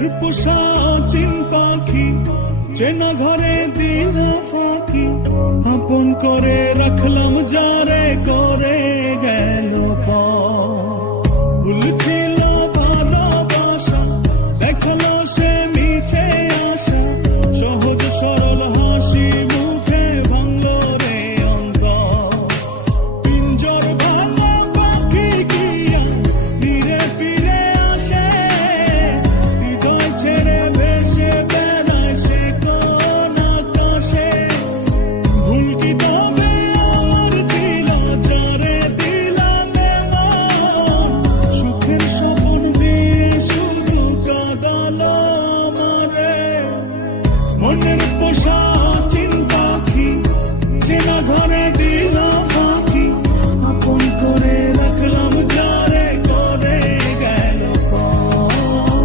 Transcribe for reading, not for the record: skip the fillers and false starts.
মনের পোষা চিন পাখি, চেনা ঘরে দিল ফাঁকি, আপন করে রাখলাম যারে করে গেল ভুল ছিল ভালোবাসা, দেখালো সে মিছে আশা, সহজ সরল হাসি মুখে ভাঙলো রে অন্তর। পিঞ্জর ভাঙা পাখি কিয়া ধীরে ফিরে আসে, হৃদয় ছেড়ে ভেসে বেড়ায় সে কোন আকাশে। ভুল কি তবে আমার ছিল যারে দিলাম এমন, সুখের স্বপ্ন দিয়ে শুধু কাঁদালো আমারে। মনের